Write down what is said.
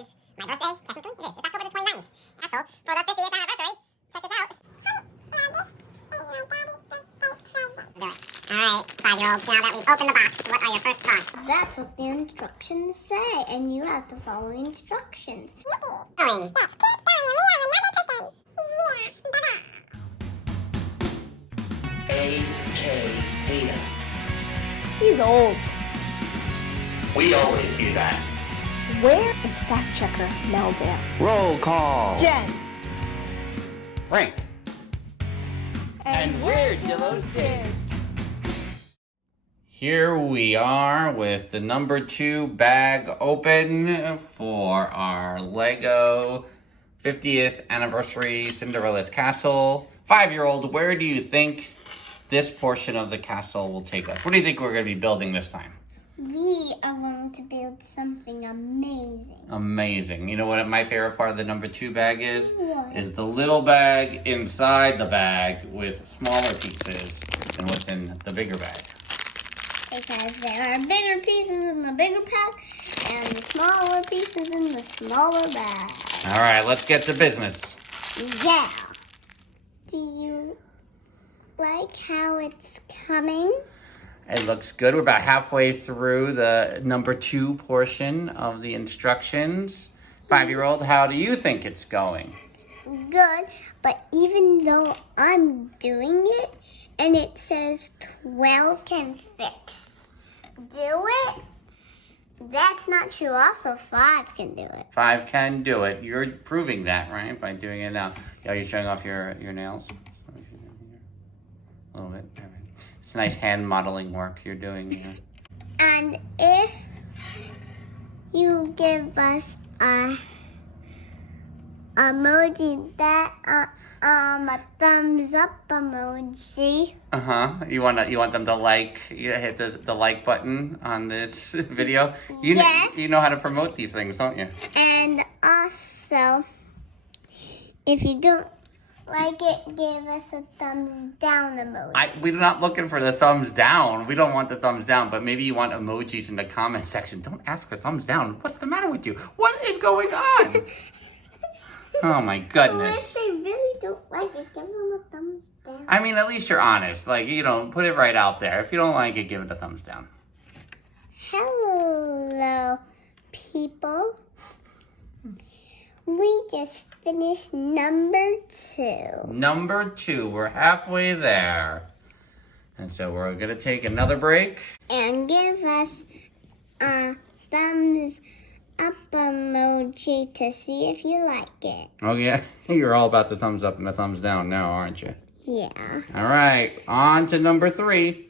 is my birthday. Technically, it is. It's October the 29th. Also, for the 50th anniversary, check this out. Alright, 5-year-olds, now that we've opened the box, what are your first thoughts? That's what the instructions say, and you have to follow the instructions. Going. Let's keep going, and we are another person. Yeah, A.K. Data. He's old. We always do that. Where is fact checker Melville? Roll call. Jen. Frank. And we're Dillos. Here we are with the number 2 bag open for our Lego 50th anniversary Cinderella's Castle. 5-year-old, where do you think this portion of the castle will take us? What do you think we're going to be building this time? We are going to build something amazing. Amazing. You know what my favorite part of the number 2 bag is? What? Is the little bag inside the bag with smaller pieces than what's in the bigger bag. Because there are bigger pieces in the bigger bag and smaller pieces in the smaller bag. All right, let's get to business. Yeah. Do you like how it's coming? It looks good. We're about halfway through the number 2 portion of the instructions. 5-year-old, how do you think it's going? Good, but even though I'm doing it and it says 12 can do it, that's not true. Also, 5 can do it. 5 can do it. You're proving that, right? By doing it now. Are you showing off your nails? A little bit. All right. It's nice hand modeling work you're doing here. And if you give us a emoji that a thumbs up emoji. You want them to hit the like button on this video? Yes. You know how to promote these things, don't you? And also, if you don't like it, give us a thumbs down emoji. We're not looking for the thumbs down. We don't want the thumbs down, but maybe you want emojis in the comment section. Don't ask for thumbs down. What's the matter with you? What is going on? Oh my goodness. If they really don't like it, give them a thumbs down. I mean, at least you're honest. Like, put it right out there. If you don't like it, give it a thumbs down. Hello, people. We just finished number 2. Number 2. We're halfway there. And so we're going to take another break. And give us a thumbs up emoji to see if you like it. Oh, yeah? You're all about the thumbs up and the thumbs down now, aren't you? Yeah. All right. On to number 3.